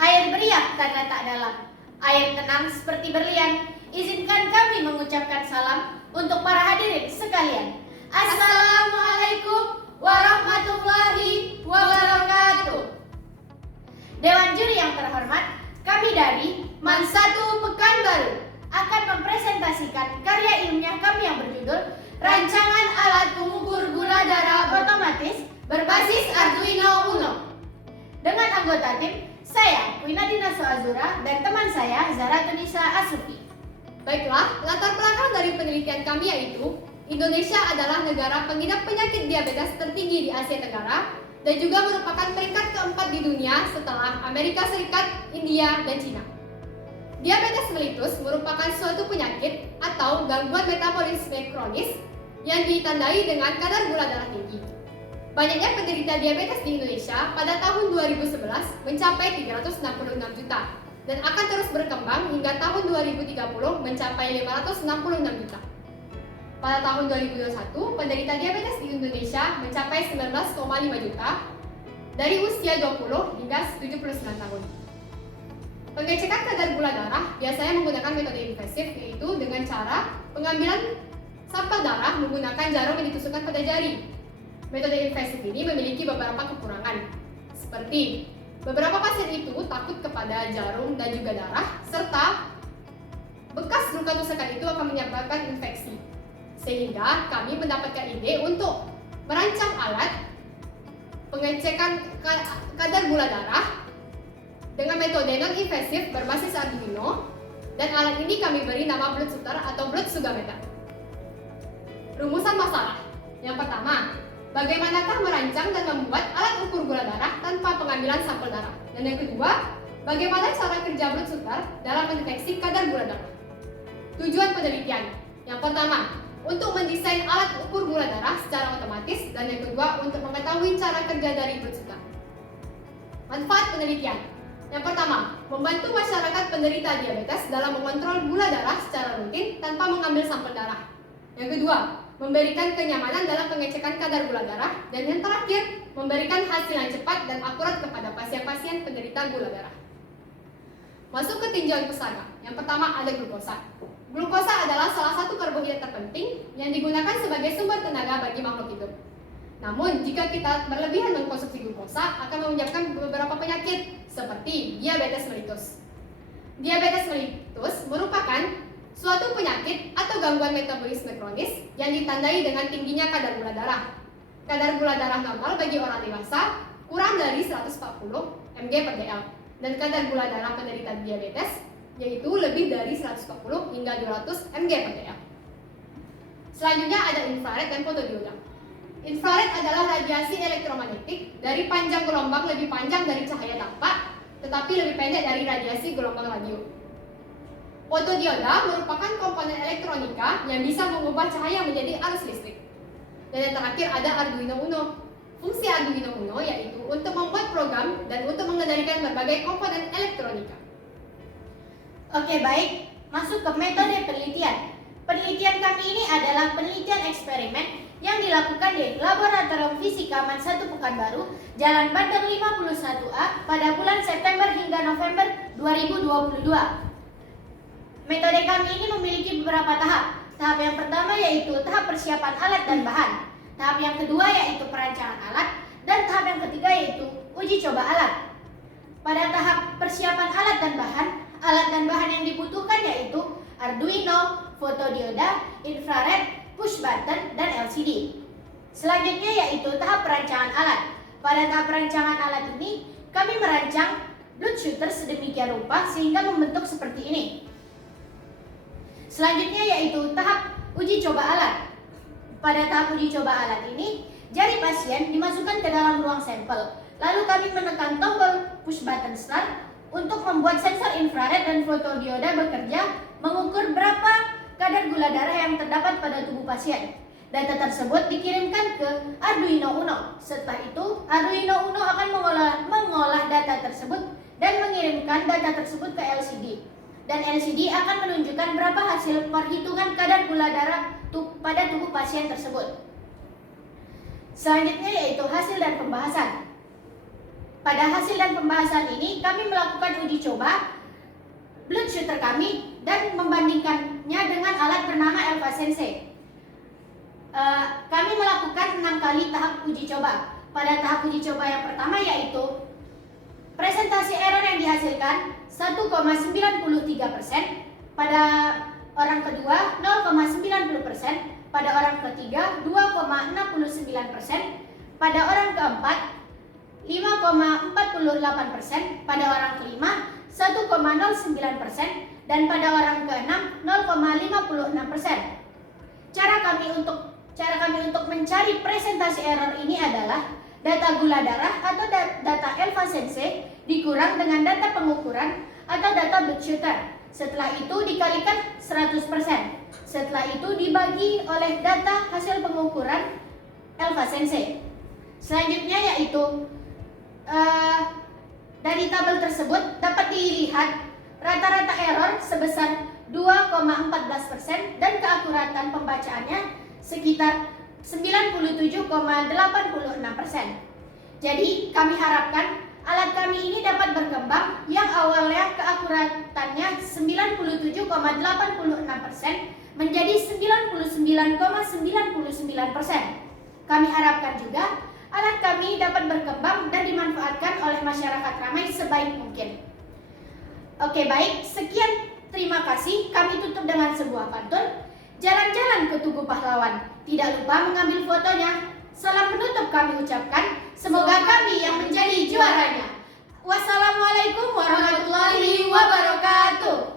Air beriak karena tak dalam, air tenang seperti berlian. Izinkan kami mengucapkan salam untuk para hadirin sekalian. Assalamualaikum warahmatullahi wabarakatuh. Dewan juri yang terhormat, kami dari MAN 1 Pekanbaru akan mempresentasikan karya ilmiah kami yang berjudul Rancangan Alat Pengukur Gula Darah Otomatis berbasis Arduino Uno. Dengan anggota tim, saya Winadina Soazura dan teman saya Zara Tunisa Asufi. Baiklah, latar belakang dari penelitian kami yaitu Indonesia adalah negara pengidap penyakit diabetes tertinggi di Asia Tenggara dan juga merupakan peringkat keempat di dunia setelah Amerika Serikat, India, dan Cina. Diabetes mellitus merupakan suatu penyakit atau gangguan metabolisme kronis yang ditandai dengan kadar gula darah tinggi. Banyaknya penderita diabetes di Indonesia pada tahun 2011 mencapai 366 juta dan akan terus berkembang hingga tahun 2030 mencapai 566 juta. Pada tahun 2021, penderita diabetes di Indonesia mencapai 19,5 juta dari usia 20 hingga 79 tahun. Pengecekan kadar gula darah biasanya menggunakan metode invasif, yaitu dengan cara pengambilan sampel darah menggunakan jarum yang ditusukkan pada jari. Metode invasif ini memiliki beberapa kekurangan, seperti beberapa pasien itu takut kepada jarum dan juga darah, serta bekas luka tusukan itu akan menyebabkan infeksi. Sehingga kami mendapatkan ide untuk merancang alat pengecekan kadar gula darah dengan metode non-invasif berbasis Arduino, dan alat ini kami beri nama blood shooter atau blood sugameter. Rumusan masalah. Yang pertama, bagaimanakah merancang dan membuat alat ukur gula darah tanpa pengambilan sampel darah? Dan yang kedua, bagaimana cara kerja blood shooter dalam mendeteksi kadar gula darah? Tujuan penelitian. Yang pertama, untuk mendesain alat ukur gula darah secara otomatis, dan yang kedua, untuk mengetahui cara kerja dari blood shooter. Manfaat penelitian. Yang pertama, membantu masyarakat penderita diabetes dalam mengontrol gula darah secara rutin tanpa mengambil sampel darah. Yang kedua, memberikan kenyamanan dalam pengecekan kadar gula darah, dan yang terakhir, memberikan hasil yang cepat dan akurat kepada pasien-pasien penderita gula darah. Masuk ke tinjauan pusaka. Yang pertama ada glukosa. Glukosa adalah salah satu karbohidrat terpenting yang digunakan sebagai sumber tenaga bagi makhluk hidup. Namun, jika kita berlebihan mengkonsumsi glukosa akan menyebabkan beberapa penyakit seperti diabetes mellitus. Diabetes mellitus merupakan suatu penyakit atau gangguan metabolisme kronis yang ditandai dengan tingginya kadar gula darah. Kadar gula darah normal bagi orang dewasa kurang dari 140 mg per dl, dan kadar gula darah penderita diabetes yaitu lebih dari 140 hingga 200 mg per dl. Selanjutnya ada infrared dan fotodioda. Infrared adalah radiasi elektromagnetik dari panjang gelombang lebih panjang dari cahaya tampak, tetapi lebih pendek dari radiasi gelombang radio. Fotodioda merupakan komponen elektronika yang bisa mengubah cahaya menjadi arus listrik. Dan yang terakhir ada Arduino Uno. Fungsi Arduino Uno yaitu untuk membuat program dan untuk mengendalikan berbagai komponen elektronika. Oke, baik, masuk ke metode penelitian. Penelitian kami ini adalah penelitian eksperimen yang dilakukan di Laboratorium Fisika MAN 1 Pekanbaru, Jalan Bandar 51A pada bulan September hingga November 2022. Metode kami ini memiliki beberapa tahap. Tahap yang pertama yaitu tahap persiapan alat dan bahan. Tahap yang kedua yaitu perancangan alat, dan tahap yang ketiga yaitu uji coba alat. Pada tahap persiapan alat dan bahan yang dibutuhkan yaitu Arduino, fotodioda, infrared, push button, dan LCD. Selanjutnya yaitu tahap perancangan alat. Pada tahap perancangan alat ini, kami merancang blood shooter sedemikian rupa sehingga membentuk seperti ini. Selanjutnya yaitu tahap uji coba alat. Pada tahap uji coba alat ini, jari pasien dimasukkan ke dalam ruang sampel. Lalu kami menekan tombol push button start untuk membuat sensor infrared dan fotodioda bekerja mengukur berapa kadar gula darah yang terdapat pada tubuh pasien. Data tersebut dikirimkan ke Arduino Uno. Setelah itu, Arduino Uno akan mengolah data tersebut dan mengirimkan data tersebut ke LCD. Dan LCD akan menunjukkan berapa hasil perhitungan kadar gula darah pada tubuh pasien tersebut. Selanjutnya yaitu hasil dan pembahasan. Pada hasil dan pembahasan ini, kami melakukan uji coba blood shooter kami dan membandingkannya dengan alat bernama Elva Sensei. Kami melakukan 6 kali tahap uji coba. Pada tahap uji coba yang pertama yaitu presentasi error yang dihasilkan 1,93%, pada orang kedua 0,90%, pada orang ketiga 2,69%, pada orang keempat 5,48%, pada orang kelima 1,09%, dan pada orang keenam 0,56%. Cara kami untuk mencari presentasi error ini adalah data gula darah atau data Elva Sensei dikurang dengan data pengukuran atau data blood shooter. Setelah itu dikalikan 100%. Setelah itu dibagi oleh data hasil pengukuran Elva Sensei. Selanjutnya yaitu dari tabel tersebut dapat dilihat rata-rata error sebesar 2,14% dan keakuratan pembacaannya sekitar 97,86%. Jadi kami harapkan alat kami ini dapat berkembang yang awalnya keakuratannya 97,86% menjadi 99,99%. Kami harapkan juga alat kami dapat berkembang dan dimanfaatkan oleh masyarakat ramai sebaik mungkin. Oke, baik, sekian, terima kasih. Kami tutup dengan sebuah pantun. Jalan-jalan ke Tugu Pahlawan, tidak lupa mengambil fotonya. Salam penutup kami ucapkan, semoga kami yang menjadi juaranya. Wassalamualaikum warahmatullahi wabarakatuh.